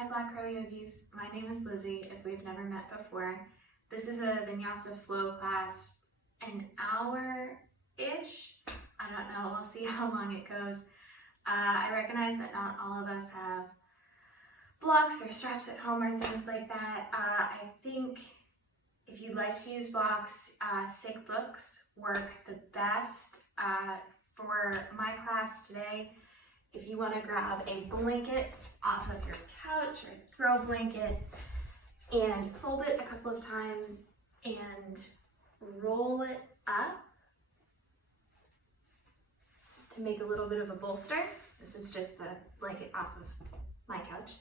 Hi Black Crow Yogis, my name is Lizzie if we've never met before. This is a Vinyasa flow class, an hour-ish. I don't know, we'll see how long it goes. I recognize that not all of us have blocks or straps at home or things like that. I think if you'd like to use blocks, thick books work the best. For my class today, if you want to grab a blanket off of your couch or throw blanket and fold it a couple of times and roll it up to make a little bit of a bolster. This is just the blanket off of my couch.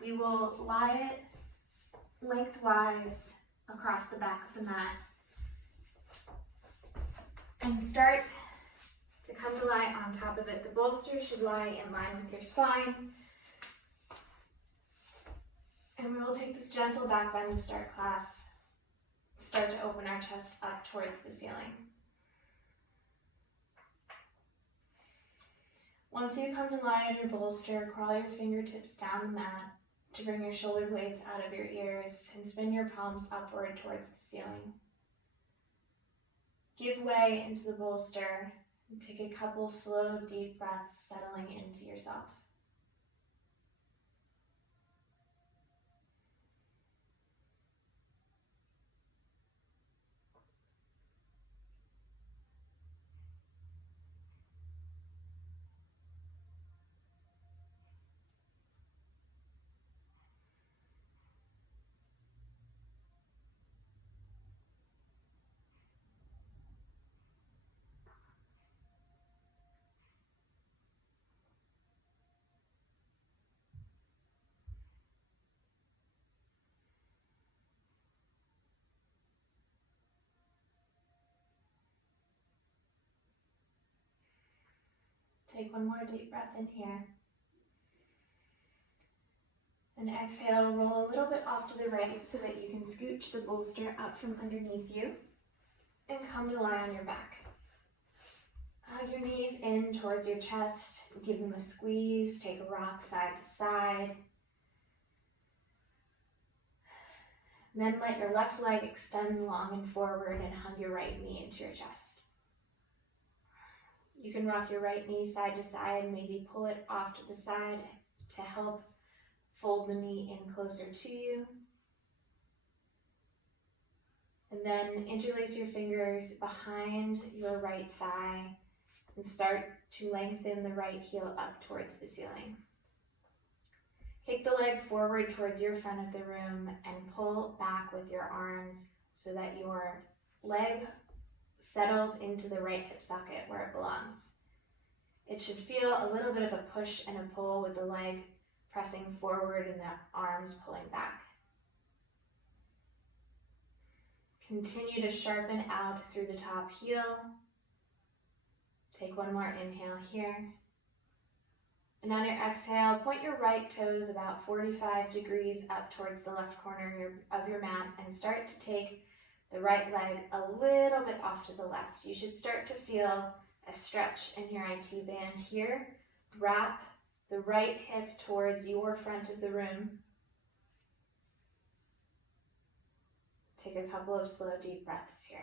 We will lie it lengthwise across the back of the mat and start to come to lie on top of it. The bolster should lie in line with your spine. And we will take this gentle back bend to start class. Start to open our chest up towards the ceiling. Once you come to lie on your bolster, crawl your fingertips down the mat to bring your shoulder blades out of your ears and spin your palms upward towards the ceiling. Give way into the bolster and take a couple slow, deep breaths, settling into yourself. Take one more deep breath in here. And exhale, roll a little bit off to the right so that you can scooch the bolster up from underneath you and come to lie on your back. Hug your knees in towards your chest, give them a squeeze, take a rock side to side. Then let your left leg extend long and forward and hug your right knee into your chest. You can rock your right knee side to side, maybe pull it off to the side to help fold the knee in closer to you. And then interlace your fingers behind your right thigh and start to lengthen the right heel up towards the ceiling. Kick the leg forward towards your front of the room and pull back with your arms so that your leg settles into the right hip socket where it belongs. It should feel a little bit of a push and a pull with the leg pressing forward and the arms pulling back. Continue to sharpen out through the top heel. Take one more inhale here. And on your exhale, point your right toes about 45 degrees up towards the left corner of your mat and start to take the right leg a little bit off to the left. You should start to feel a stretch in your IT band here. Wrap the right hip towards your front of the room. Take a couple of slow, deep breaths here.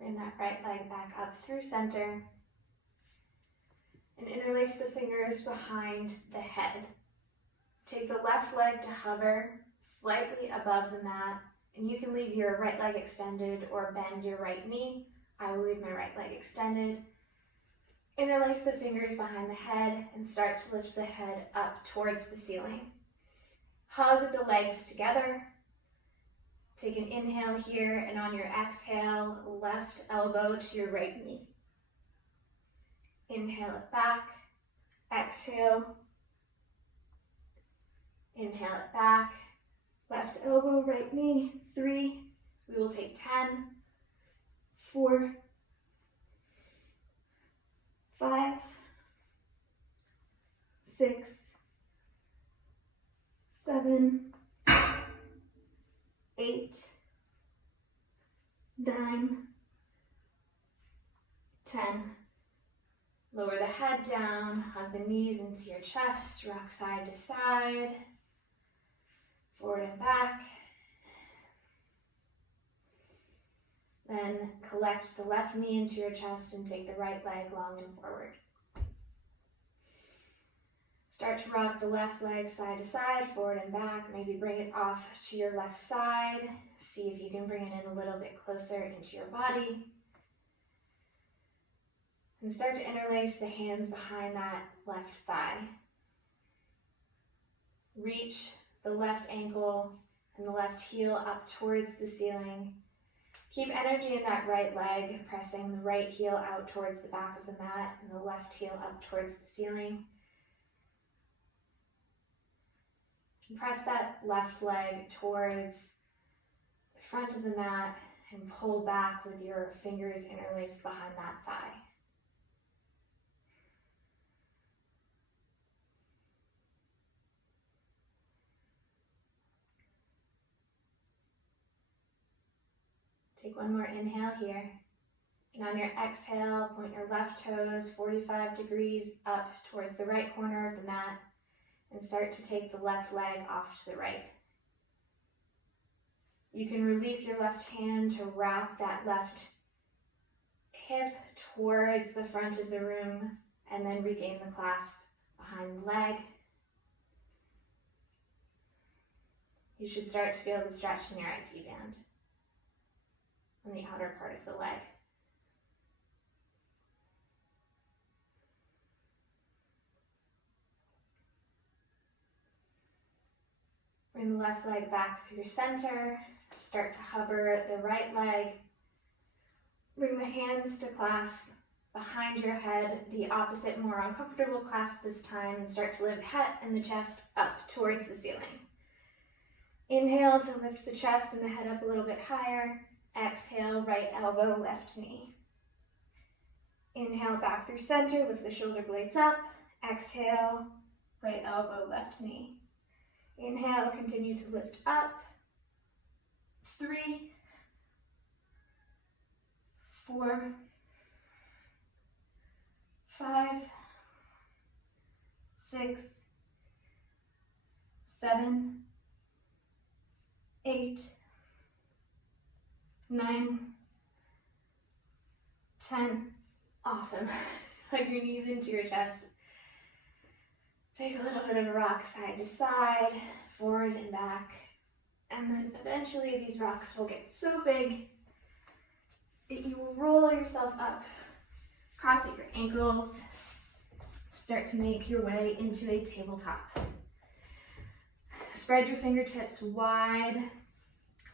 Bring that right leg back up through center and interlace the fingers behind the head. Take the left leg to hover slightly above the mat, and you can leave your right leg extended or bend your right knee. I will leave my right leg extended. Interlace the fingers behind the head and start to lift the head up towards the ceiling. Hug the legs together. Take an inhale here, and on your exhale, left elbow to your right knee. Inhale it back, exhale. Inhale it back, left elbow, right knee, 3. We will take 10, 4, 5, 10. Lower the head down, hug the knees into your chest, rock side to side, forward and back. Then collect the left knee into your chest and take the right leg long and forward. Start to rock the left leg side to side, forward and back. Maybe bring it off to your left side. See if you can bring it in a little bit closer into your body. And start to interlace the hands behind that left thigh. Reach the left ankle and the left heel up towards the ceiling. Keep energy in that right leg, pressing the right heel out towards the back of the mat and the left heel up towards the ceiling. And press that left leg towards the front of the mat and pull back with your fingers interlaced behind that thigh. Take one more inhale here. And on your exhale, point your left toes 45 degrees up towards the right corner of the mat and start to take the left leg off to the right. You can release your left hand to wrap that left hip towards the front of the room and then regain the clasp behind the leg. You should start to feel the stretch in your IT band on the outer part of the leg. Bring the left leg back through center. Start to hover the right leg. Bring the hands to clasp behind your head, the opposite, more uncomfortable clasp this time, and start to lift the head and the chest up towards the ceiling. Inhale to lift the chest and the head up a little bit higher. Exhale, right elbow, left knee. Inhale, back through center, lift the shoulder blades up. Exhale, right elbow, left knee. Inhale, continue to lift up. 3, 4, 5, 6, 7, 8, 9, 10. Awesome. Hug your knees into your chest. Take a little bit of a rock side to side, forward and back. And then eventually these rocks will get so big that you will roll yourself up, cross at your ankles, start to make your way into a tabletop. Spread your fingertips wide.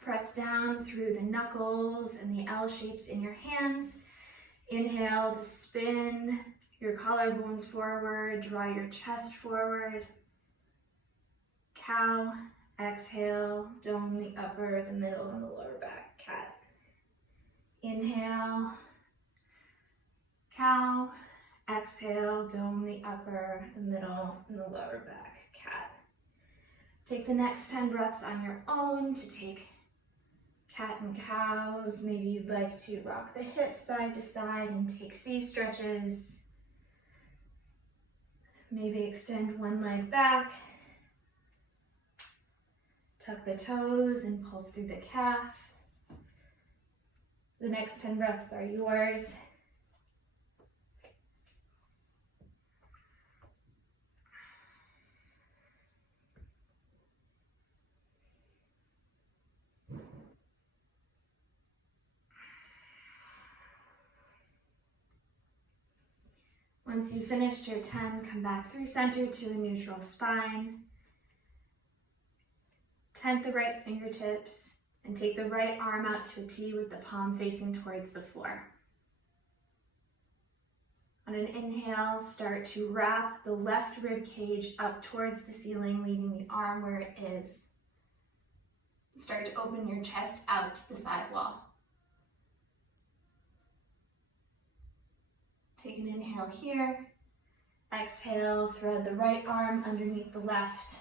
Press down through the knuckles and the L shapes in your hands. Inhale to spin your collarbones forward, draw your chest forward. Cow. Exhale, dome the upper, the middle, and the lower back. Cat. Inhale. Cow. Exhale, dome the upper, the middle, and the lower back. Cat. Take the next 10 breaths on your own to take cat and cows. Maybe you'd like to rock the hips side to side and take C stretches. Maybe extend one leg back. Tuck the toes and pulse through the calf. The next 10 breaths are yours. Once you've finished your 10, come back through center to a neutral spine. Tent the right fingertips and take the right arm out to a T with the palm facing towards the floor. On an inhale, start to wrap the left rib cage up towards the ceiling, leaving the arm where it is. Start to open your chest out to the side wall. Take an inhale here. Exhale, thread the right arm underneath the left.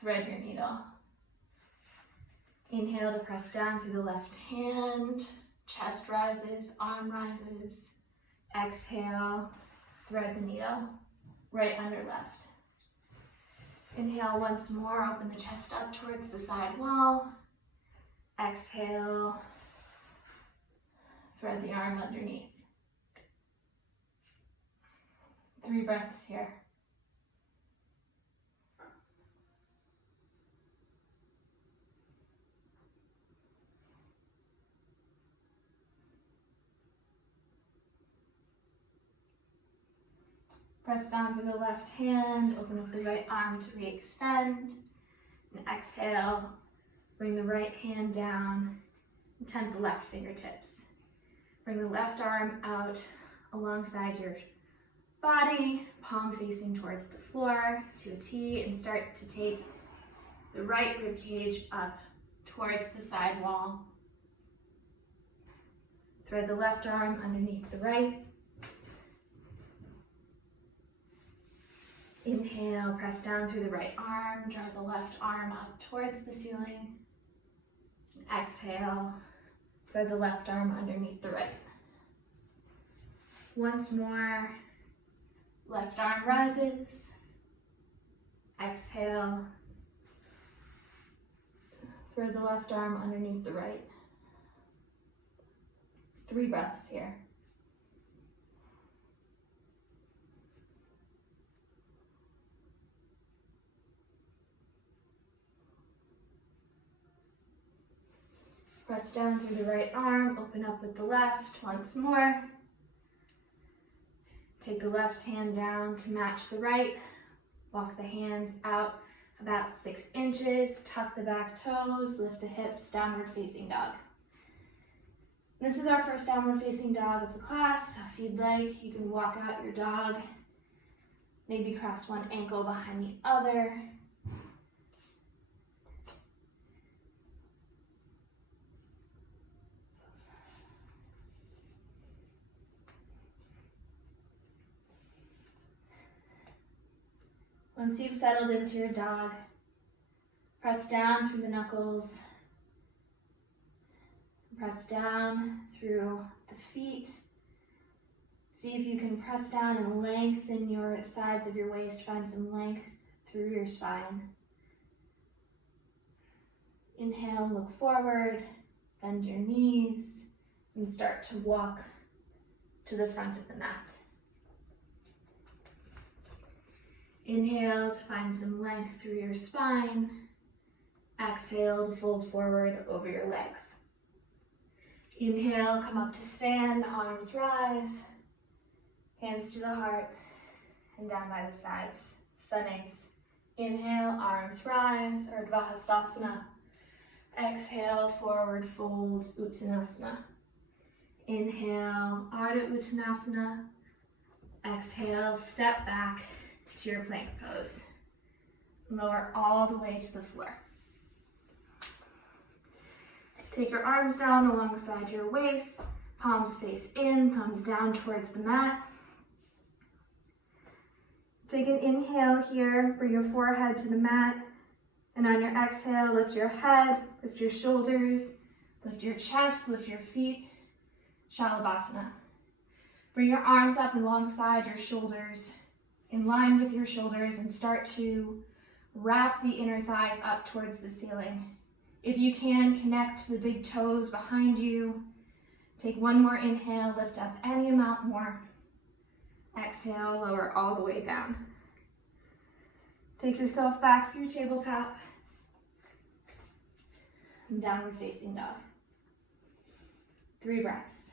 Thread your needle. Inhale to press down through the left hand. Chest rises, arm rises. Exhale, thread the needle, right under left. Inhale once more, open the chest up towards the side wall. Exhale, thread the arm underneath. 3 breaths here. Press down through the left hand, open up the right arm to re-extend. And exhale, bring the right hand down and tent the left fingertips. Bring the left arm out alongside your body, palm facing towards the floor to a T, and start to take the right rib cage up towards the side wall. Thread the left arm underneath the right. Inhale, press down through the right arm, draw the left arm up towards the ceiling. Exhale, thread the left arm underneath the right. Once more, left arm rises. Exhale, thread the left arm underneath the right. 3 breaths here. Press down through the right arm, open up with the left once more. Take the left hand down to match the right. Walk the hands out about 6 inches, tuck the back toes, lift the hips, downward facing dog. This is our first downward facing dog of the class. So if you'd like, you can walk out your dog, maybe cross one ankle behind the other. Once you've settled into your dog, press down through the knuckles, press down through the feet. See if you can press down and lengthen your sides of your waist, find some length through your spine. Inhale, look forward, bend your knees, and start to walk to the front of the mat. Inhale to find some length through your spine. Exhale to fold forward over your legs. Inhale, come up to stand, arms rise, hands to the heart, and down by the sides, sun A's. Inhale, arms rise, Urdhva Hastasana. Exhale, forward fold, Uttanasana. Inhale, Ardha Uttanasana. Exhale, step back to your plank pose. Lower all the way to the floor. Take your arms down alongside your waist, palms face in, thumbs down towards the mat. Take an inhale here, bring your forehead to the mat, and on your exhale, lift your head, lift your shoulders, lift your chest, lift your feet, Shalabhasana. Bring your arms up alongside your shoulders, in line with your shoulders, and start to wrap the inner thighs up towards the ceiling. If you can, connect the big toes behind you. Take one more inhale, lift up any amount more. Exhale, lower all the way down. Take yourself back through tabletop and downward facing dog. 3 breaths.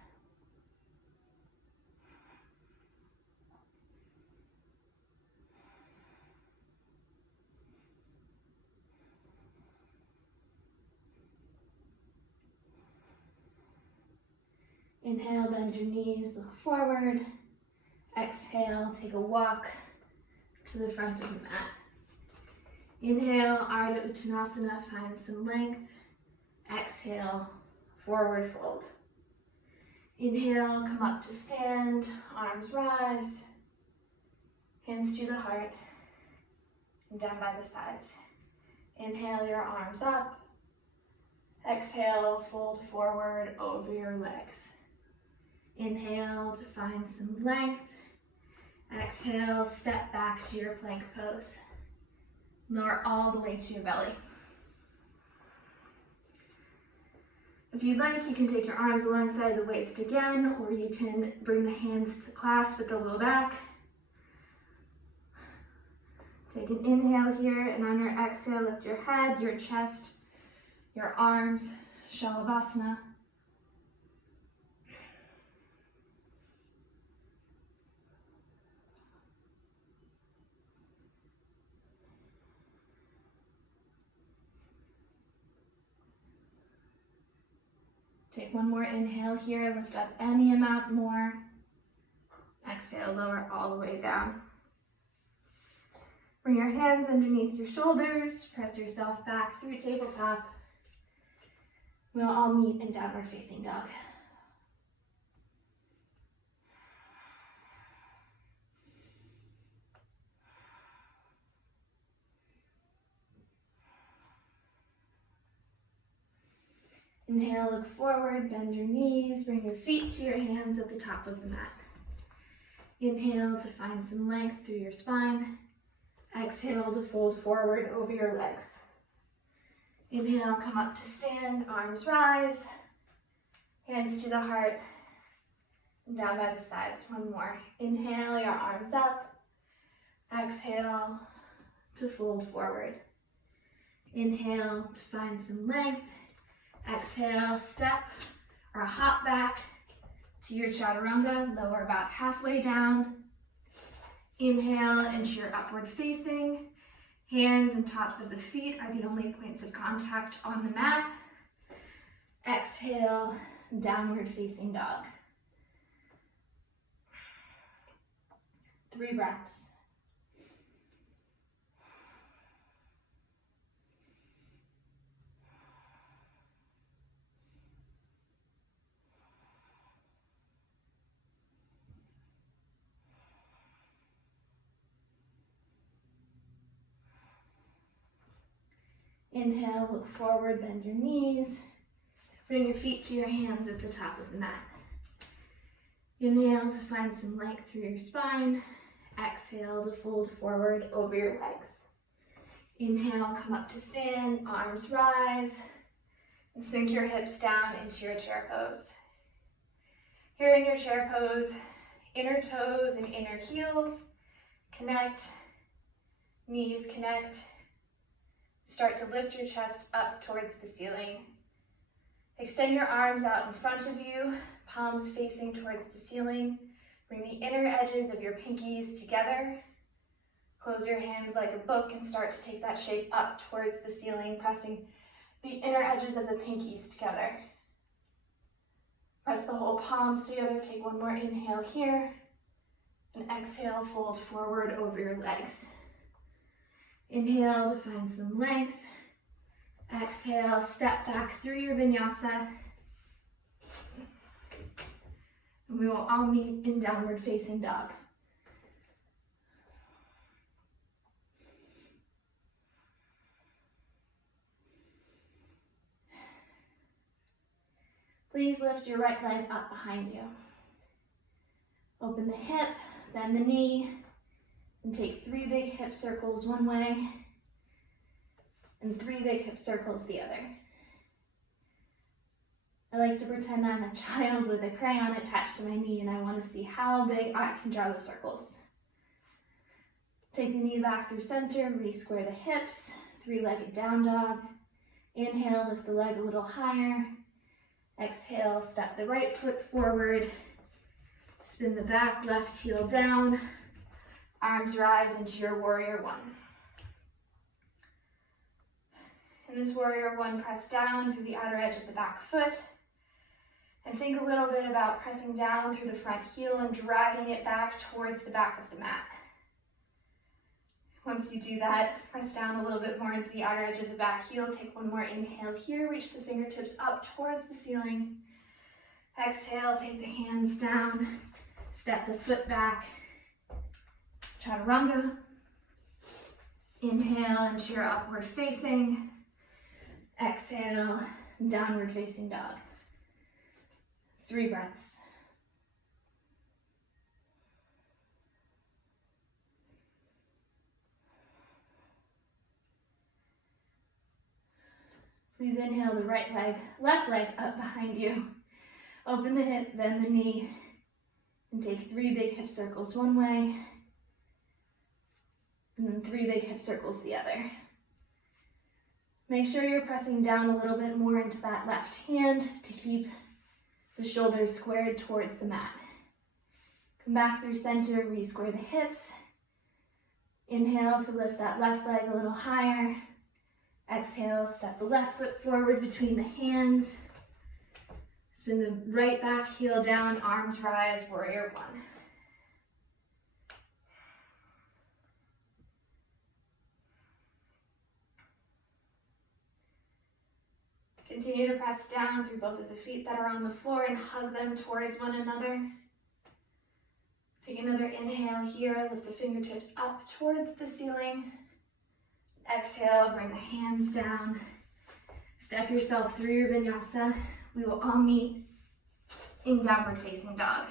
Inhale, bend your knees, look forward. Exhale, take a walk to the front of the mat. Inhale, Ardha Uttanasana, find some length. Exhale, forward fold. Inhale, come up to stand, arms rise, hands to the heart, and down by the sides. Inhale your arms up. Exhale, fold forward over your legs. Inhale to find some length. Exhale, step back to your plank pose. Lower all the way to your belly. If you'd like, you can take your arms alongside the waist again, or you can bring the hands to clasp at the low back. Take an inhale here, and on your exhale, lift your head, your chest, your arms, Shalabhasana. Take one more inhale here, lift up any amount more. Exhale, lower all the way down. Bring your hands underneath your shoulders, press yourself back through tabletop. We'll all meet in downward facing dog. Inhale, look forward, bend your knees, bring your feet to your hands at the top of the mat. Inhale to find some length through your spine. Exhale to fold forward over your legs. Inhale, come up to stand, arms rise, hands to the heart, and down by the sides. One more. Inhale, your arms up. Exhale to fold forward. Inhale to find some length. Exhale, step or hop back to your chaturanga, lower about halfway down. Inhale into your upward facing. Hands and tops of the feet are the only points of contact on the mat. Exhale, downward facing dog. 3 breaths. Inhale, look forward, bend your knees. Bring your feet to your hands at the top of the mat. Inhale to find some length through your spine. Exhale to fold forward over your legs. Inhale, come up to stand, arms rise, and sink your hips down into your chair pose. Here in your chair pose, inner toes and inner heels connect, knees connect. Start to lift your chest up towards the ceiling. Extend your arms out in front of you, palms facing towards the ceiling. Bring the inner edges of your pinkies together. Close your hands like a book and start to take that shape up towards the ceiling, pressing the inner edges of the pinkies together. Press the whole palms together. Take one more inhale here. And exhale, fold forward over your legs. Inhale to find some length. Exhale, step back through your vinyasa. And we will all meet in downward facing dog. Please lift your right leg up behind you. Open the hip, bend the knee, and take 3 big hip circles one way, and 3 big hip circles the other. I like to pretend I'm a child with a crayon attached to my knee, and I want to see how big I can draw the circles. Take the knee back through center, re-square the hips, 3-legged down dog. Inhale, lift the leg a little higher. Exhale, step the right foot forward. Spin the back left heel down. Arms rise into your warrior one. In this warrior one, press down through the outer edge of the back foot. And think a little bit about pressing down through the front heel and dragging it back towards the back of the mat. Once you do that, press down a little bit more into the outer edge of the back heel. Take one more inhale here. Reach the fingertips up towards the ceiling. Exhale, take the hands down. Step the foot back. Chaturanga. Inhale into your upward facing. Exhale, downward facing dog. 3 breaths. Please inhale the right leg, left leg up behind you. Open the hip, bend the knee, and take 3 big hip circles one way, and then 3 big hip circles the other. Make sure you're pressing down a little bit more into that left hand to keep the shoulders squared towards the mat. Come back through center, re-square the hips. Inhale to lift that left leg a little higher. Exhale, step the left foot forward between the hands. Spin the right back heel down, arms rise, warrior one. Continue to press down through both of the feet that are on the floor and hug them towards one another. Take another inhale here, lift the fingertips up towards the ceiling. Exhale, bring the hands down. Step yourself through your vinyasa. We will all meet in downward facing dog.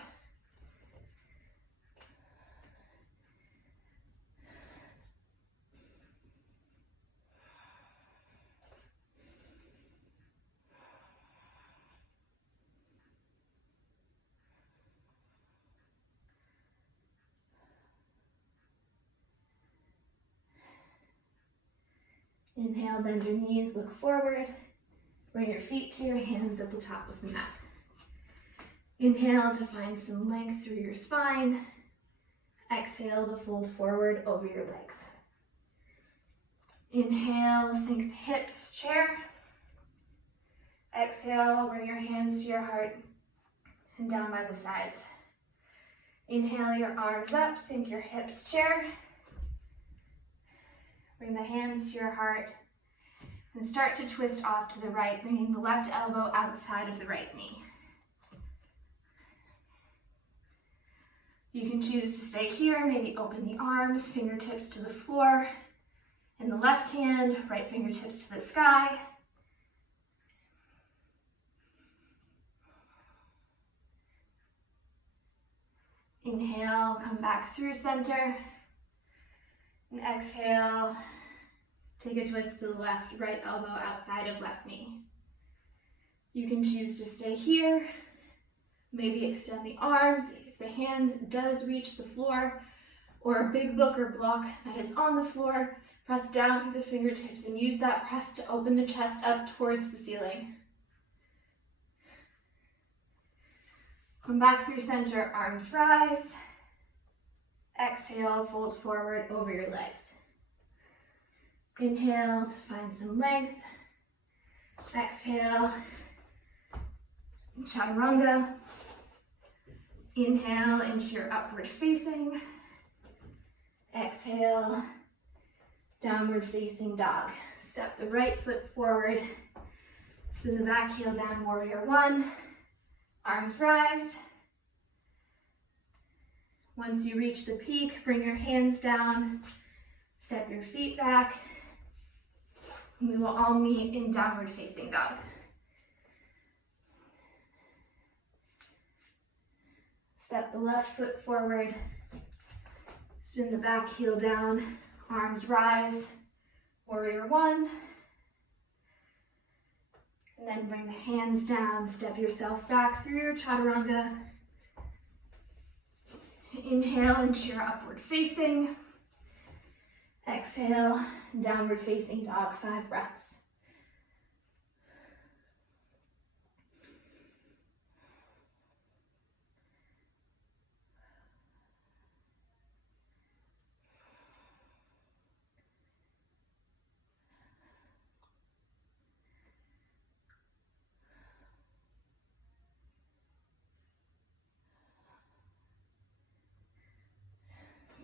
Inhale, bend your knees, look forward. Bring your feet to your hands at the top of the mat. Inhale to find some length through your spine. Exhale to fold forward over your legs. Inhale, sink the hips, chair. Exhale, bring your hands to your heart and down by the sides. Inhale your arms up, sink your hips, chair. Bring the hands to your heart and start to twist off to the right, bringing the left elbow outside of the right knee. You can choose to stay here, maybe open the arms, fingertips to the floor, in the left hand, right fingertips to the sky. Inhale, come back through center. And exhale, take a twist to the left, right elbow outside of left knee. You can choose to stay here, maybe extend the arms if the hand does reach the floor, or a big book or block that is on the floor. Press down through the fingertips and use that press to open the chest up towards the ceiling. Come back through center, arms rise. Exhale, fold forward over your legs. Inhale to find some length. Exhale, chaturanga. Inhale into your upward facing. Exhale, downward facing dog. Step the right foot forward. Spin the back heel down, warrior one. Arms rise. Once you reach the peak, bring your hands down, step your feet back, and we will all meet in downward facing dog. Step the left foot forward, spin the back heel down, arms rise, warrior one, and then bring the hands down, step yourself back through your chaturanga. Inhale into your upward facing. Exhale, downward facing dog, 5 breaths.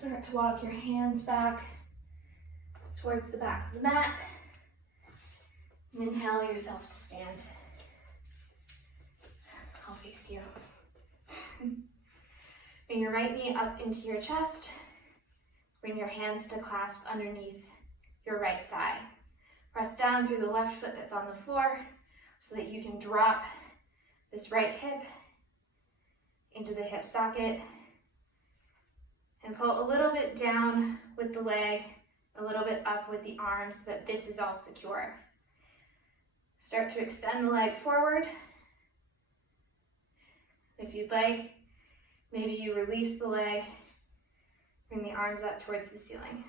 Start to walk your hands back towards the back of the mat. And inhale yourself to stand. I'll face you. Bring your right knee up into your chest. Bring your hands to clasp underneath your right thigh. Press down through the left foot that's on the floor so that you can drop this right hip into the hip socket. And pull a little bit down with the leg, a little bit up with the arms so that this is all secure. Start to extend the leg forward. If you'd like, maybe you release the leg, bring the arms up towards the ceiling.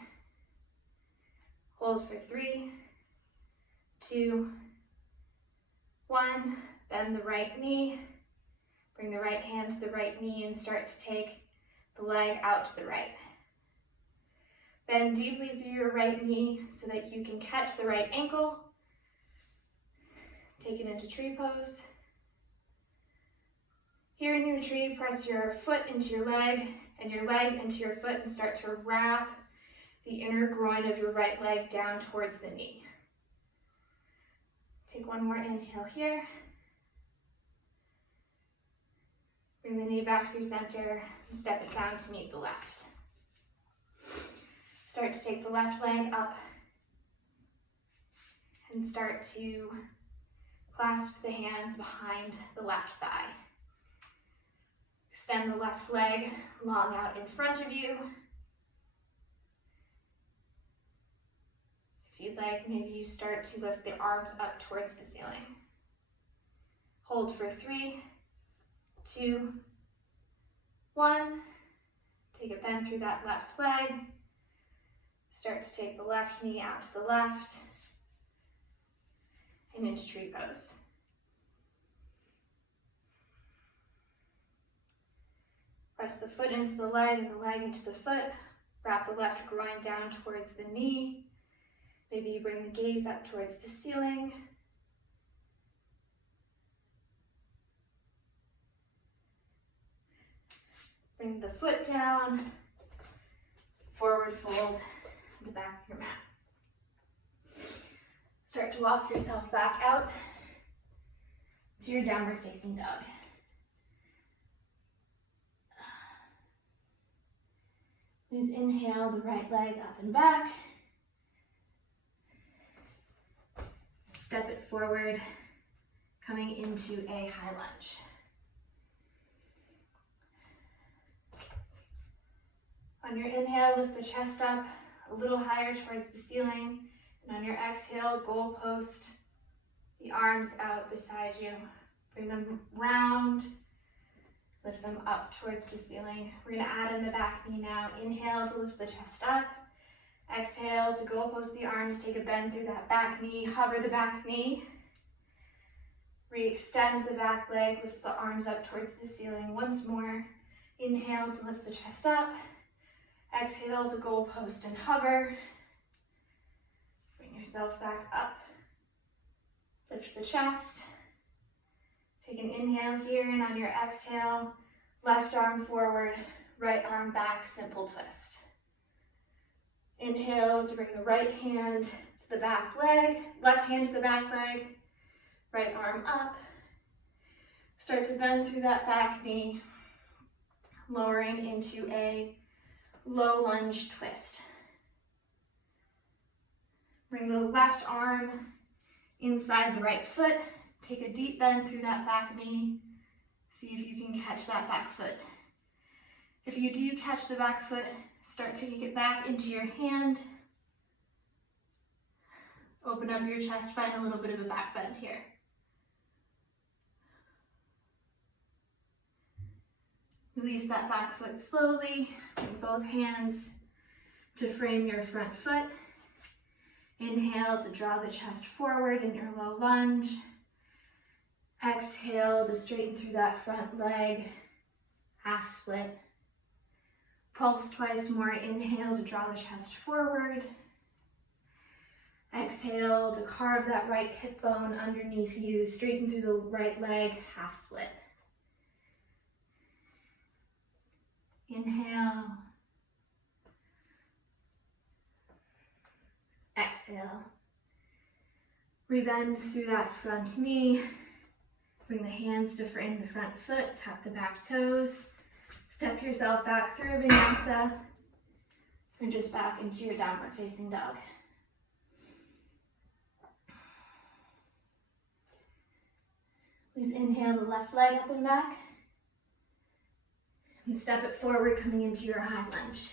Hold for 3, 2, 1. Bend the right knee. Bring the right hand to the right knee and start to take the leg out to the right. Bend deeply through your right knee so that you can catch the right ankle. Take it into tree pose. Here in your tree, press your foot into your leg and your leg into your foot and start to wrap the inner groin of your right leg down towards the knee. Take one more inhale here. Bring the knee back through center and step it down to meet the left. Start to take the left leg up and start to clasp the hands behind the left thigh. Extend the left leg long out in front of you. If you'd like, maybe you start to lift the arms up towards the ceiling. Hold for 3, 2, 1. Take a bend through that left leg. Start to take the left knee out to the left and into tree pose. Press the foot into the leg and the leg into the foot. Wrap the left groin down towards the knee. Maybe you bring the gaze up towards the ceiling. Bring the foot down, forward fold the back of your mat. Start to walk yourself back out to your downward facing dog. Please inhale the right leg up and back. Step it forward, coming into a high lunge. On your inhale, lift the chest up a little higher towards the ceiling. And on your exhale, goal post the arms out beside you. Bring them round, lift them up towards the ceiling. We're going to add in the back knee now. Inhale to lift the chest up. Exhale to goal post the arms, take a bend through that back knee, hover the back knee. Re-extend the back leg, lift the arms up towards the ceiling once more. Inhale to lift the chest up. Exhale to goal post and hover. Bring yourself back up. Lift the chest. Take an inhale here, and on your exhale, left arm forward, right arm back, simple twist. Inhale to bring the right hand to the back leg, left hand to the back leg, right arm up. Start to bend through that back knee, lowering into a low lunge twist. Bring the left arm inside the right foot. Take a deep bend through that back knee. See if you can catch that back foot. If you do catch the back foot, start to kick it back into your hand. Open up your chest, find a little bit of a back bend here. Release that back foot slowly. Bring both hands to frame your front foot. Inhale to draw the chest forward in your low lunge. Exhale to straighten through that front leg, half split. Pulse twice more. Inhale to draw the chest forward. Exhale to carve that right hip bone underneath you, straighten through the right leg, half split. Inhale. Exhale. Rebend through that front knee. Bring the hands to frame the front foot, tuck the back toes. Step yourself back through Vinyasa and just back into your downward facing dog. Please inhale the left leg up and back. And step it forward, coming into your high lunge.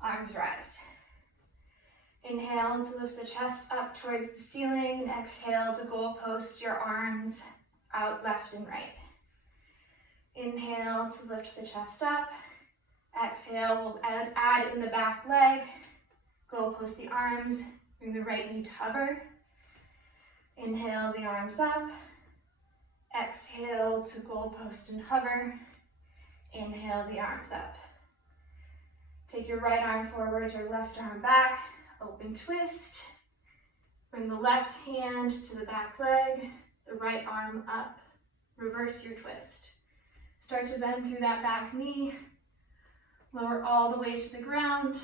Arms rise. Inhale to lift the chest up towards the ceiling, and exhale to goalpost your arms out left and right. Inhale to lift the chest up. Exhale, we'll add in the back leg. Goalpost the arms, bring the right knee to hover. Inhale the arms up. Exhale to goalpost and hover. Inhale the arms up. Take your right arm forward, your left arm back. Open twist. Bring the left hand to the back leg, the right arm up. Reverse your twist. Start to bend through that back knee. Lower all the way to the ground.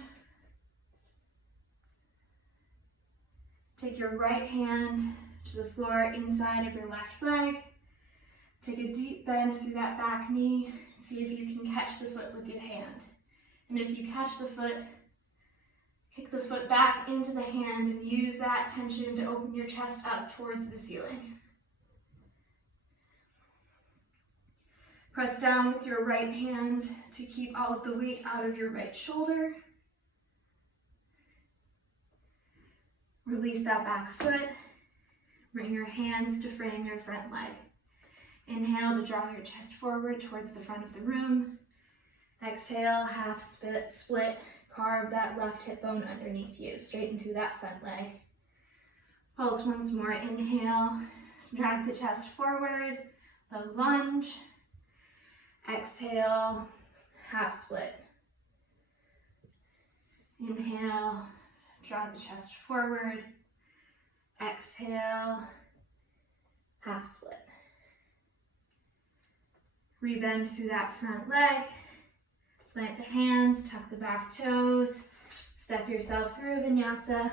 Take your right hand to the floor inside of your left leg. Take a deep bend through that back knee. See if you can catch the foot with your hand. And if you catch the foot, kick the foot back into the hand and use that tension to open your chest up towards the ceiling. Press down with your right hand to keep all of the weight out of your right shoulder. Release that back foot. Bring your hands to frame your front leg. Inhale to draw your chest forward towards the front of the room. Exhale, half split, carve that left hip bone underneath you. Straighten through that front leg. Pulse once more. Inhale, drag the chest forward, the lunge. Exhale, half split. Inhale, draw the chest forward. Exhale, half split. Rebend through that front leg. Plant the hands, tuck the back toes. Step yourself through Vinyasa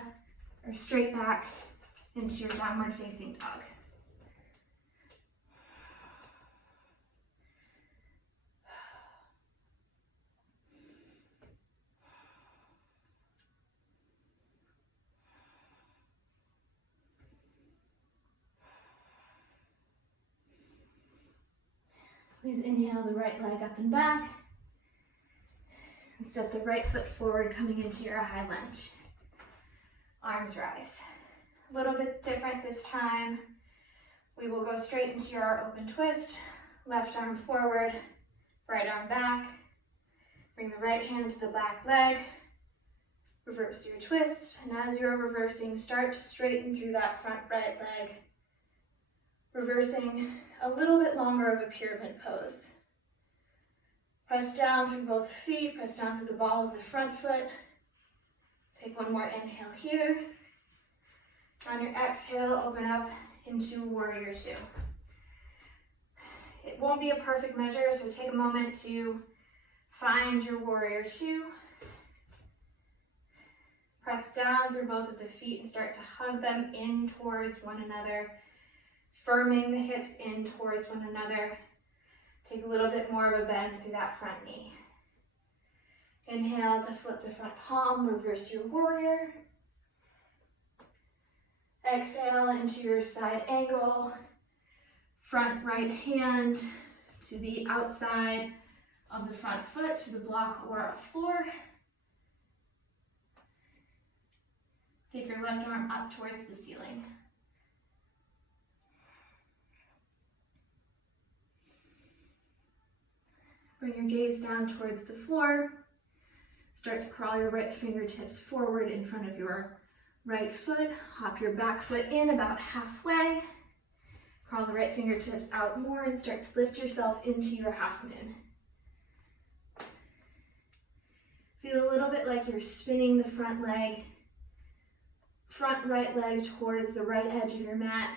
or straight back into your downward facing dog. Please inhale the right leg up and back. And step the right foot forward, coming into your high lunge. Arms rise. A little bit different this time. We will go straight into our open twist. Left arm forward, right arm back. Bring the right hand to the back leg. Reverse your twist. And as you're reversing, start to straighten through that front right leg. Reversing a little bit longer of a pyramid pose. Press down through both feet, press down through the ball of the front foot. Take one more inhale here. On your exhale, open up into Warrior Two. It won't be a perfect measure, so take a moment to find your Warrior Two. Press down through both of the feet and start to hug them in towards one another, firming the hips in towards one another. Take a little bit more of a bend through that front knee. Inhale to flip the front palm, reverse your warrior. Exhale into your side angle. Front right hand to the outside of the front foot, to the block or floor. Take your left arm up towards the ceiling. Bring your gaze down towards the floor. Start to crawl your right fingertips forward in front of your right foot. Hop your back foot in about halfway. Crawl the right fingertips out more and start to lift yourself into your half moon. Feel a little bit like you're spinning the front leg, front right leg towards the right edge of your mat.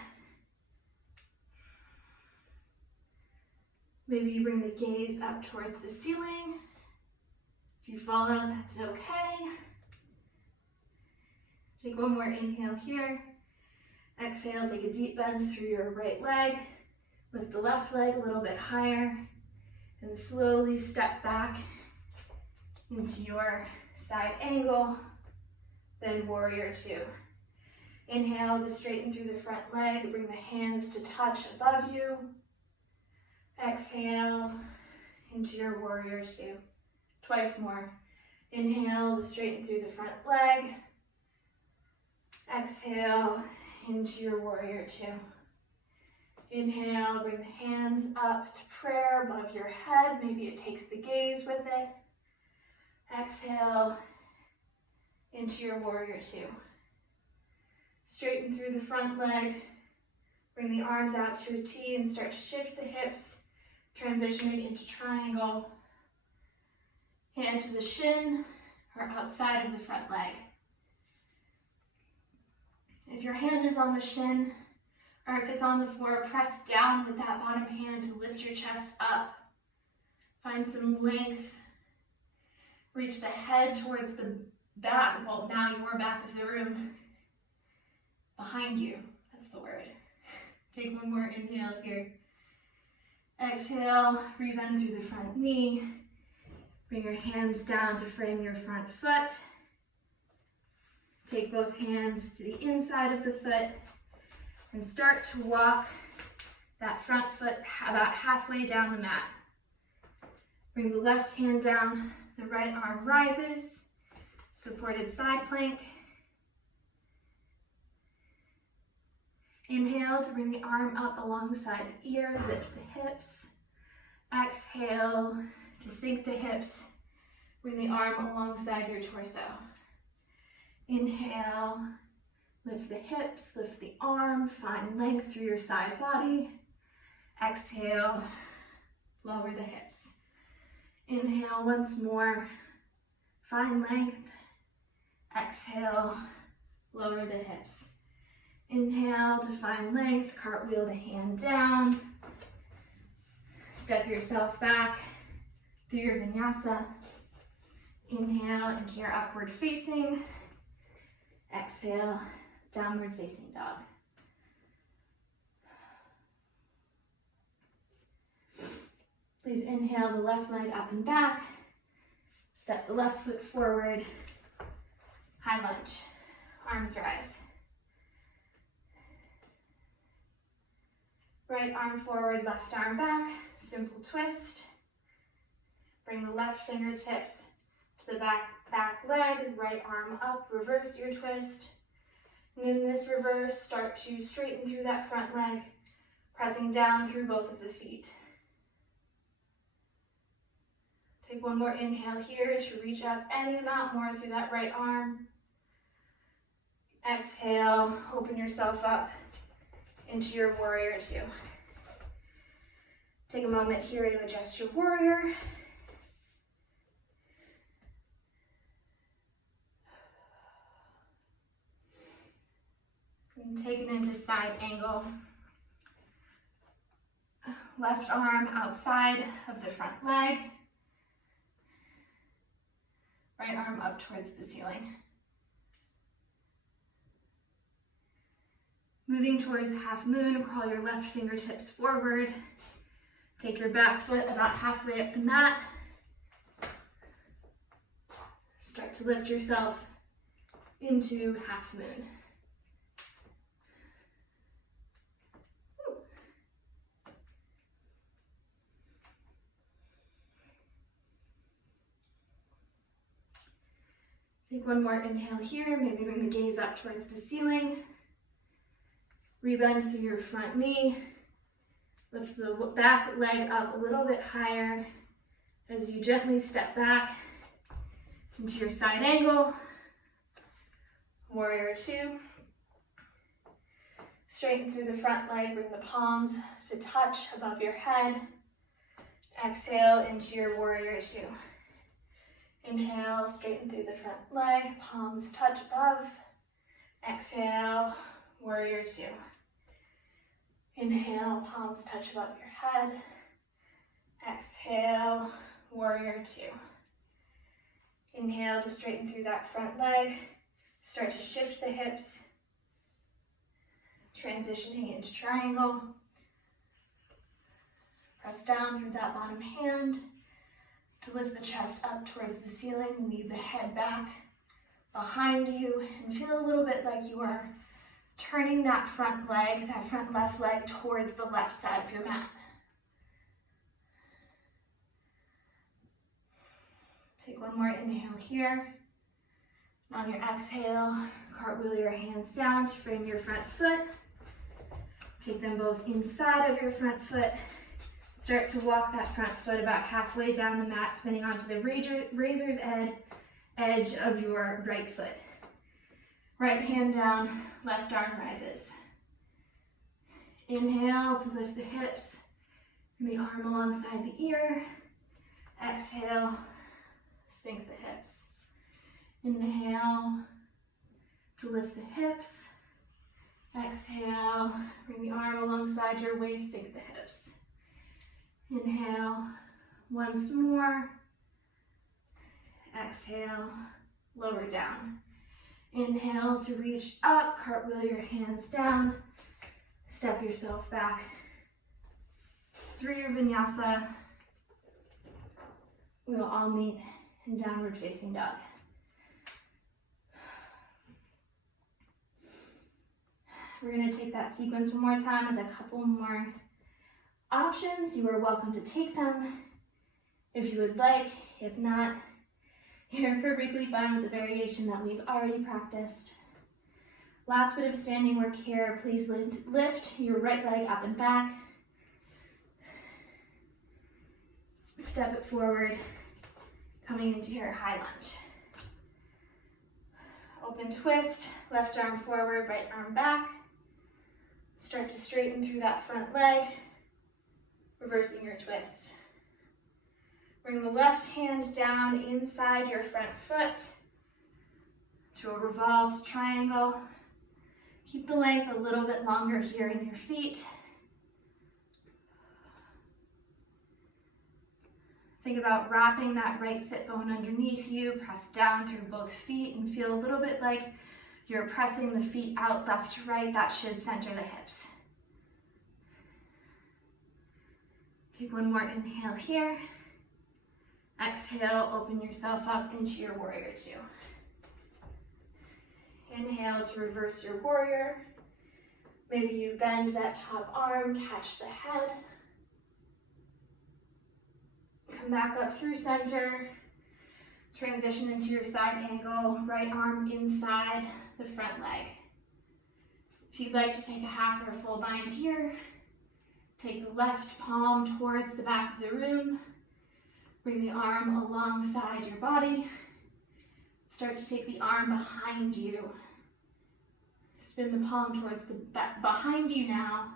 Maybe you bring the gaze up towards the ceiling. If you follow, that's okay. Take one more inhale here. Exhale, take a deep bend through your right leg. Lift the left leg a little bit higher. And slowly step back into your side angle. Then Warrior Two. Inhale to straighten through the front leg. Bring the hands to touch above you. Exhale into your Warrior Two. Twice more. Inhale to straighten through the front leg. Exhale into your warrior two. Inhale, bring the hands up to prayer above your head. Maybe it takes the gaze with it. Exhale into your warrior two. Straighten through the front leg. Bring the arms out to a T and start to shift the hips, transitioning into triangle. Hand to the shin or outside of the front leg. If your hand is on the shin, or if it's on the floor, press down with that bottom hand to lift your chest up. Find some length. Reach the head towards the back, well, now your back of the room. Behind you, that's the word. Take one more inhale here. Exhale, rebend through the front knee. Bring your hands down to frame your front foot. Take both hands to the inside of the foot and start to walk that front foot about halfway down the mat. Bring the left hand down, the right arm rises, supported side plank. Inhale to bring the arm up alongside the ear, lift the hips. Exhale to sink the hips, bring the arm alongside your torso. Inhale, lift the hips, lift the arm, find length through your side body. Exhale, lower the hips. Inhale once more, find length. Exhale, lower the hips. Inhale to find length, cartwheel the hand down. Step yourself back through your vinyasa. Inhale into your upward facing. Exhale, downward facing dog. Please inhale the left leg up and back. Step the left foot forward. High lunge. Arms rise. Right arm forward, left arm back. Simple twist. Bring the left fingertips to the back leg, right arm up, reverse your twist. And in this reverse, start to straighten through that front leg, pressing down through both of the feet. Take one more inhale here to reach up any amount more through that right arm. Exhale, open yourself up into your warrior two. Take a moment here to adjust your warrior. And take it into side angle. Left arm outside of the front leg. Right arm up towards the ceiling. Moving towards half moon, crawl your left fingertips forward. Take your back foot about halfway up the mat. Start to lift yourself into half moon. Take one more inhale here, maybe bring the gaze up towards the ceiling. Rebend through your front knee. Lift the back leg up a little bit higher as you gently step back into your side angle. Warrior two. Straighten through the front leg, bring the palms to touch above your head. Exhale into your warrior two. Inhale, straighten through the front leg, palms touch above. Exhale, warrior two. Inhale, palms touch above your head. Exhale, warrior two. Inhale to straighten through that front leg. Start to shift the hips. Transitioning into triangle. Press down through that bottom hand to lift the chest up towards the ceiling. Lead the head back behind you and feel a little bit like you are turning that front leg, that front left leg towards the left side of your mat. Take one more inhale here. On your exhale, Cartwheel your hands down to frame your front foot. Take them both inside of your front foot. Start to walk that front foot about halfway down the mat, spinning onto the razor's edge of your right foot. Right hand down, left arm rises. Inhale to lift the hips, and the arm alongside the ear. Exhale, sink the hips. Inhale to lift the hips. Exhale, bring the arm alongside your waist, sink the hips. Inhale, once more. Exhale, lower down. Inhale to reach up, cartwheel your hands down. Step yourself back through your vinyasa. We will all meet in downward facing dog. We're going to take that sequence one more time with a couple more options. You are welcome to take them if you would like. If not, you're perfectly fine with the variation that we've already practiced. Last bit of standing work here. Please lift your right leg up and back. Step it forward, coming into your high lunge. Open twist, left arm forward, right arm back. Start to straighten through that front leg, reversing your twist. Bring the left hand down inside your front foot to a revolved triangle. Keep the length a little bit longer here in your feet. Think about wrapping that right sit bone underneath you. Press down through both feet and feel a little bit like you're pressing the feet out left to right. That should center the hips. Take one more inhale here. Exhale, open yourself up into your warrior two. Inhale to reverse your warrior. Maybe you bend that top arm, catch the head. Come back up through center. Transition into your side angle, right arm inside the front leg. If you'd like to take a half or a full bind here, take the left palm towards the back of the room. Bring the arm alongside your body. Start to take the arm behind you. Spin the palm towards the back behind you now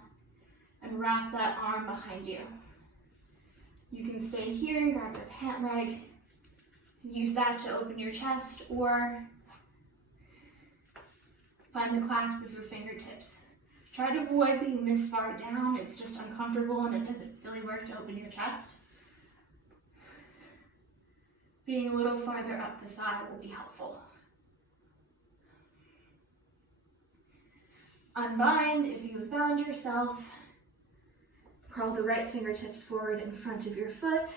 and wrap that arm behind you. You can stay here and grab your pant leg. Use that to open your chest or find the clasp of your fingertips. Try to avoid being this far down. It's just uncomfortable and it doesn't really work to open your chest. Being a little farther up the thigh will be helpful. Unbind if you have bound yourself. Curl the right fingertips forward in front of your foot.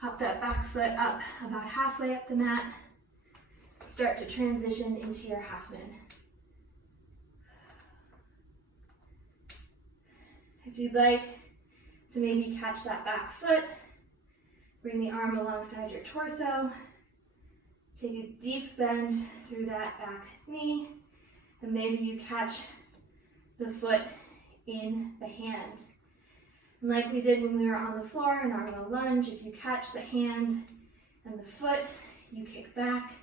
Hop that back foot up about halfway up the mat. Start to transition into your half moon. If you'd like to maybe catch that back foot, bring the arm alongside your torso. Take a deep bend through that back knee, and maybe you catch the foot in the hand. And like we did when we were on the floor in our low lunge, if you catch the hand and the foot, you kick back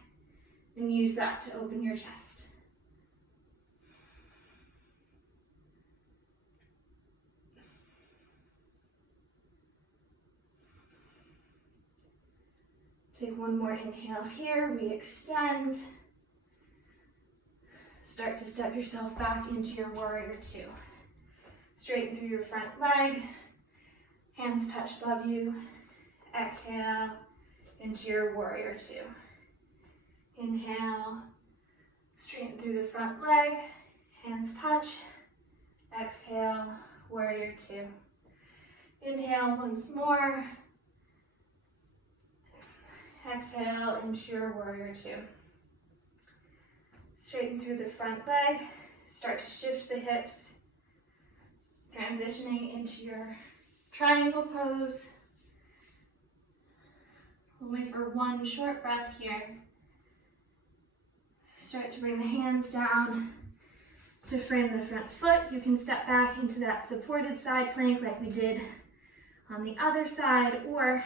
and use that to open your chest. Take one more inhale here, we extend. Start to step yourself back into your warrior two. Straighten through your front leg, hands touch above you. Exhale into your warrior two. Inhale, straighten through the front leg, hands touch. Exhale, warrior two. Inhale once more. Exhale into your warrior two. Straighten through the front leg, start to shift the hips, transitioning into your triangle pose. Only for one short breath here. Start to bring the hands down to frame the front foot. You can step back into that supported side plank like we did on the other side, or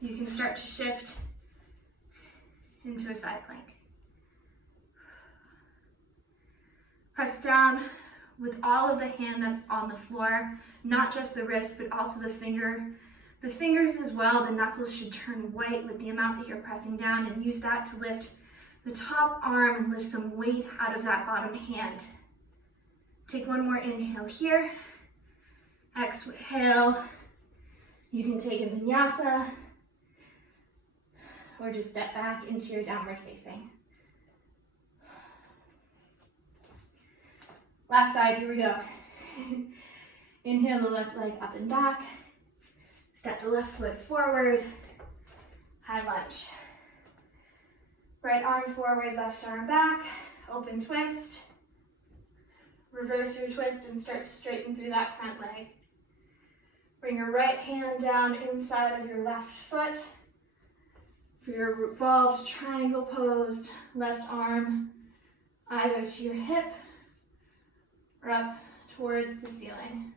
you can start to shift into a side plank. Press down with all of the hand that's on the floor, not just the wrist, but also the fingers as well. The knuckles should turn white with the amount that you're pressing down, and use that to lift the top arm and lift some weight out of that bottom hand. Take one more inhale here. Exhale. You can take a vinyasa or just step back into your downward facing. Last side, here we go. Inhale the left leg up and back. Step the left foot forward. High lunge. Right arm forward, left arm back. Open twist. Reverse your twist and start to straighten through that front leg. Bring your right hand down inside of your left foot. For your revolved triangle pose, left arm either to your hip or up towards the ceiling.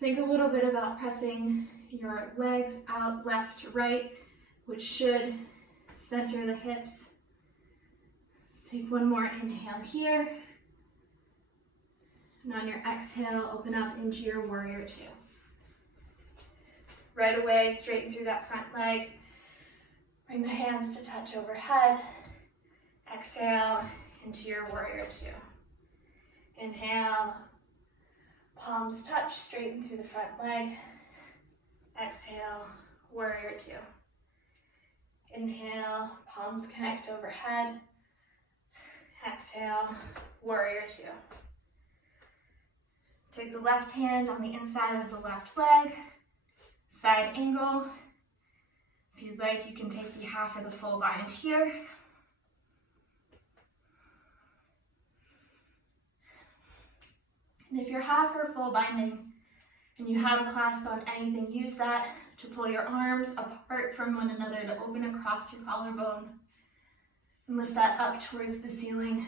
Think a little bit about pressing your legs out left to right, which should center the hips. Take one more inhale here. And on your exhale, open up into your warrior two. Right away, straighten through that front leg. Bring the hands to touch overhead. Exhale into your warrior two. Inhale, palms touch, straighten through the front leg. Exhale, warrior two. Inhale, palms connect overhead. Exhale, warrior two. Take the left hand on the inside of the left leg, side angle. If you'd like, you can take the half of the full bind here. And if you're half or full binding and you have a clasp on anything, use that to pull your arms apart from one another to open across your collarbone and lift that up towards the ceiling.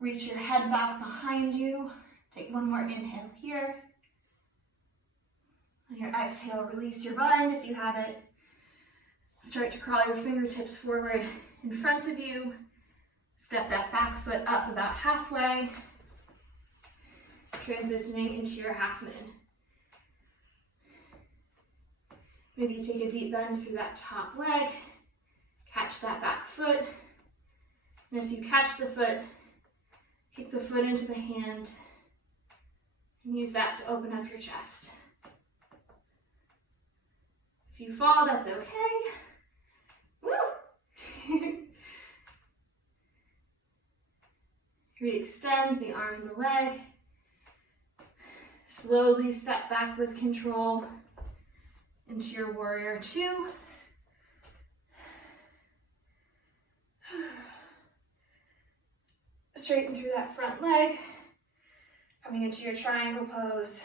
Reach your head back behind you. Take one more inhale here. On your exhale, release your bind if you have it. Start to crawl your fingertips forward in front of you. Step that back foot up about halfway. Transitioning into your half moon. Maybe take a deep bend through that top leg. Catch that back foot. And if you catch the foot, kick the foot into the hand and use that to open up your chest. If you fall, that's okay. Woo! Re-extend the arm and the leg. Slowly step back with control into your warrior two. Straighten through that front leg. Coming into your triangle pose.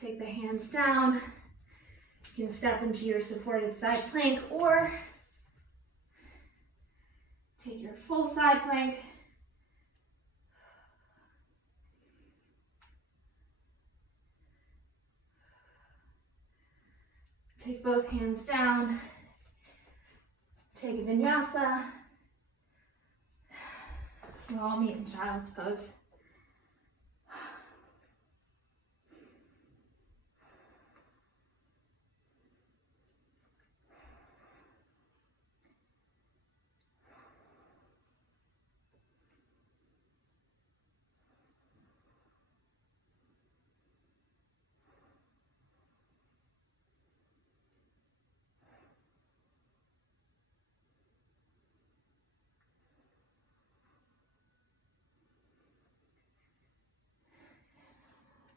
Take the hands down. You can step into your supported side plank or take your full side plank. Take both hands down. Take a vinyasa. We'll all meet in child's pose.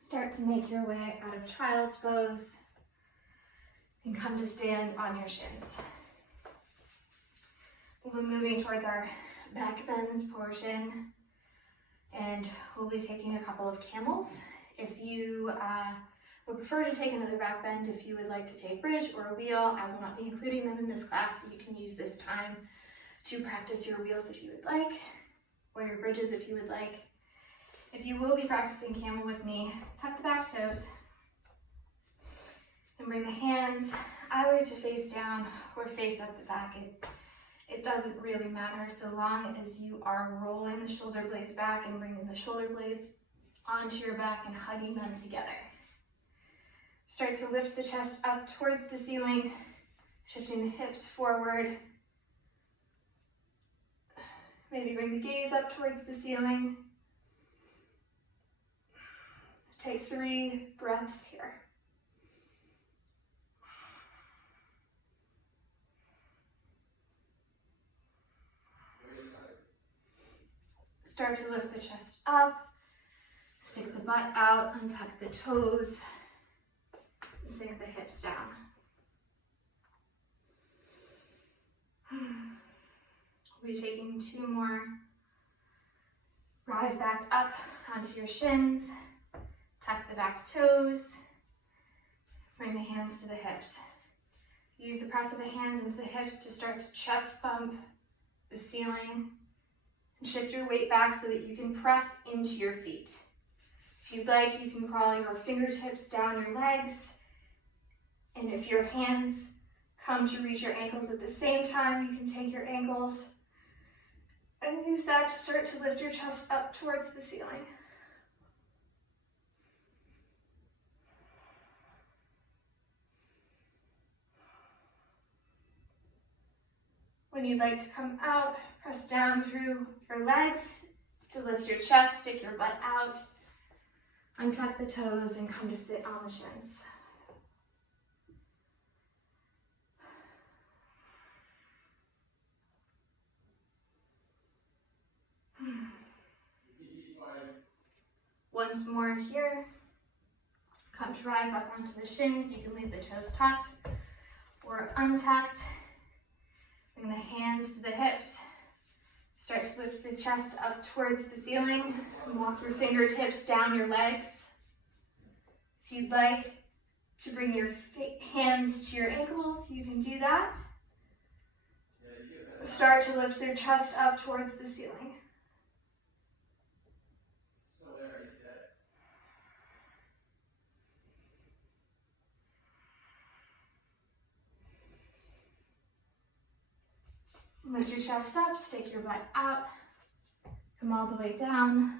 Start to make your way out of child's pose and come to stand on your shins. We'll be moving towards our back bends portion. And we'll be taking a couple of camels. If you would prefer to take another back bend, if you would like to take bridge or a wheel, I will not be including them in this class. So you can use this time to practice your wheels if you would like, or your bridges if you would like. If you will be practicing camel with me, tuck the back toes and bring the hands either to face down or face up the back. It doesn't really matter so long as you are rolling the shoulder blades back and bringing the shoulder blades onto your back and hugging them together. Start to lift the chest up towards the ceiling, shifting the hips forward. Maybe bring the gaze up towards the ceiling. Take 3 breaths here. Start to lift the chest up, stick the butt out, untuck the toes, sink the hips down. We'll be taking 2 more. Rise back up onto your shins, tuck the back toes, bring the hands to the hips. Use the press of the hands into the hips to start to chest bump the ceiling. And shift your weight back so that you can press into your feet. If you'd like, you can crawl your fingertips down your legs. And if your hands come to reach your ankles at the same time, you can take your ankles and use that to start to lift your chest up towards the ceiling. When you'd like to come out, press down through your legs to lift your chest, stick your butt out, untuck the toes, and come to sit on the shins. Once more here, come to rise up onto the shins. You can leave the toes tucked or untucked. Bring the hands to the hips. Start to lift the chest up towards the ceiling and walk your fingertips down your legs. If you'd like to bring your hands to your ankles, you can do that. Start to lift their chest up towards the ceiling. Lift your chest up, stick your butt out, come all the way down.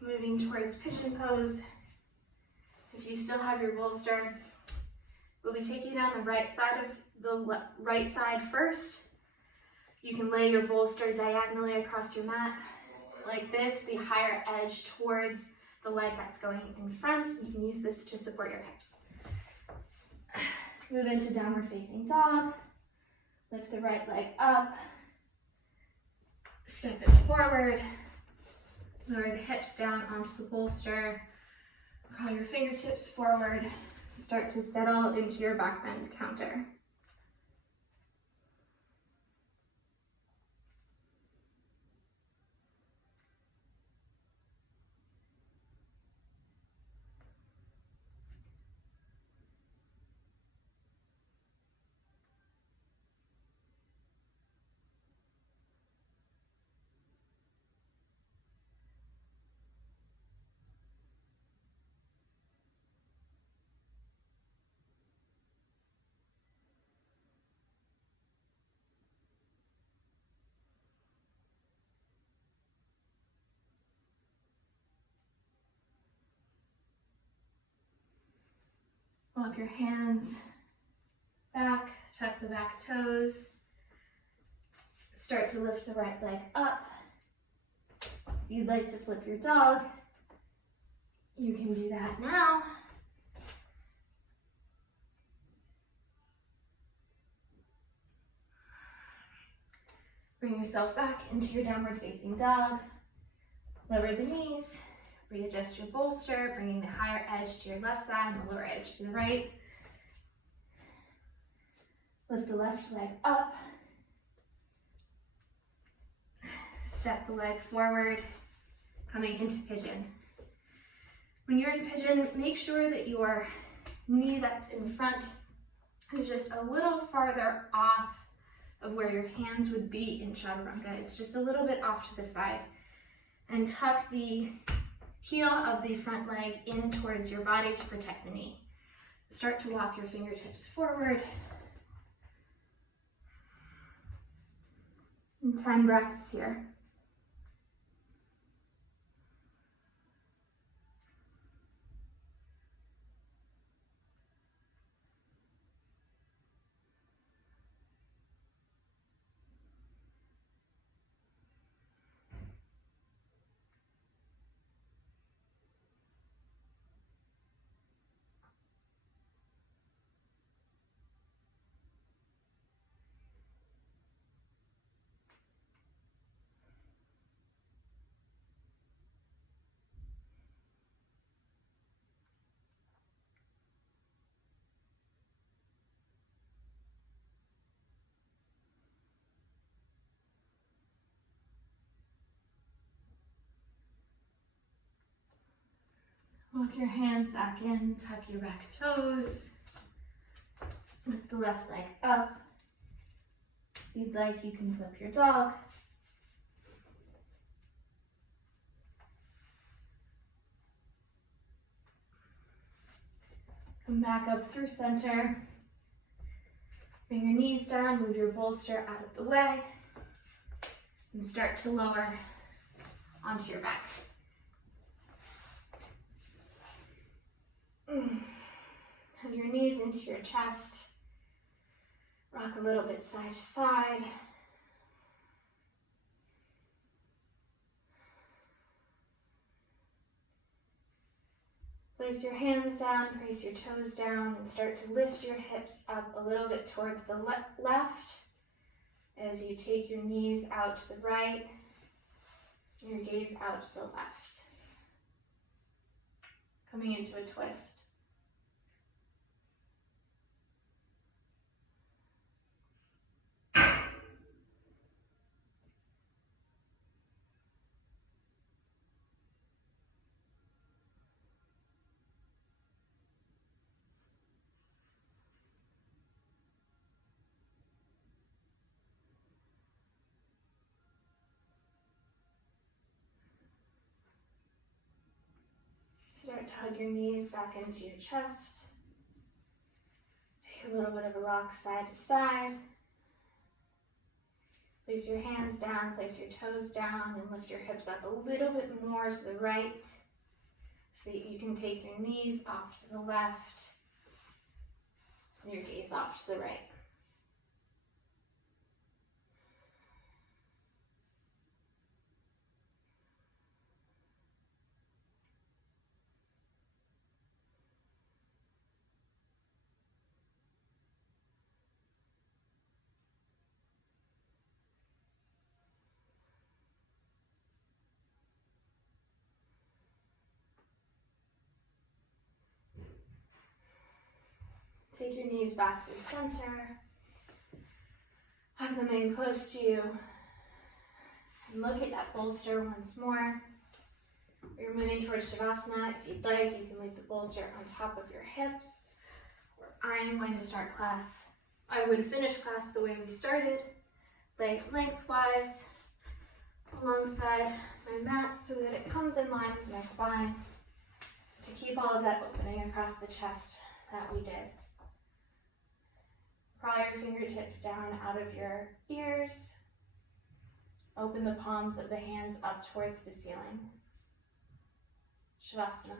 Moving towards pigeon pose. If you still have your bolster, we'll be taking it on the right side of the right side first. You can lay your bolster diagonally across your mat like this, the higher edge towards the leg that's going in front. You can use this to support your hips. Move into downward facing dog. Lift the right leg up. Step it forward. Lower the hips down onto the bolster. Crawl your fingertips forward. Start to settle into your back bend counter. Walk your hands back, tuck the back toes. Start to lift the right leg up. If you'd like to flip your dog, you can do that now. Bring yourself back into your downward facing dog. Lower the knees. Readjust your bolster, bringing the higher edge to your left side and the lower edge to the right. Lift the left leg up. Step the leg forward, coming into pigeon. When you're in pigeon, make sure that your knee that's in front is just a little farther off of where your hands would be in chaturanga. It's just a little bit off to the side. And tuck the heel of the front leg in towards your body to protect the knee. Start to walk your fingertips forward. And 10 breaths here. Walk your hands back in, tuck your back toes. Lift the left leg up. If you'd like, you can flip your dog. Come back up through center. Bring your knees down, move your bolster out of the way, and start to lower onto your back. Hug your knees into your chest. Rock a little bit side to side. Place your hands down, place your toes down, and start to lift your hips up a little bit towards the left as you take your knees out to the right, and your gaze out to the left. Coming into a twist. Start to hug your knees back into your chest. Take a little bit of a rock side to side. Place your hands down, place your toes down, and lift your hips up a little bit more to the right so that you can take your knees off to the left and your gaze off to the right. Take your knees back through center. Hug them in close to you. And look at that bolster once more. You're moving towards Shavasana. If you'd like, you can leave the bolster on top of your hips. I'm going to start class. I would finish class the way we started, leg lengthwise alongside my mat so that it comes in line with my spine to keep all of that opening across the chest that we did. Crawl your fingertips down out of your ears. Open the palms of the hands up towards the ceiling. Shavasana.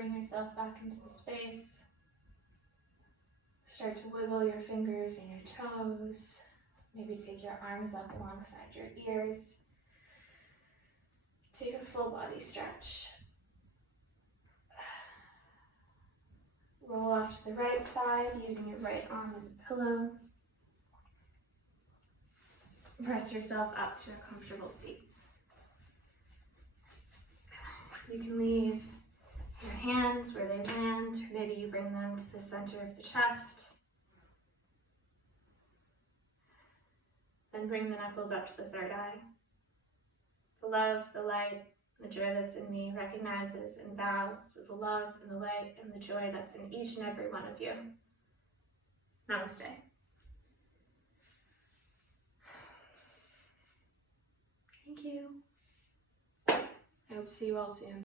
bring yourself back into the space. Start to wiggle your fingers and your toes. Maybe take your arms up alongside your ears. Take a full body stretch. Roll off to the right side using your right arm as a pillow. Press yourself up to a comfortable seat. You can leave your hands where they land, or maybe you bring them to the center of the chest. Then bring the knuckles up to the third eye. The love, the light, the joy that's in me recognizes and bows to the love and the light and the joy that's in each and every one of you. Namaste. Thank you. I hope to see you all soon.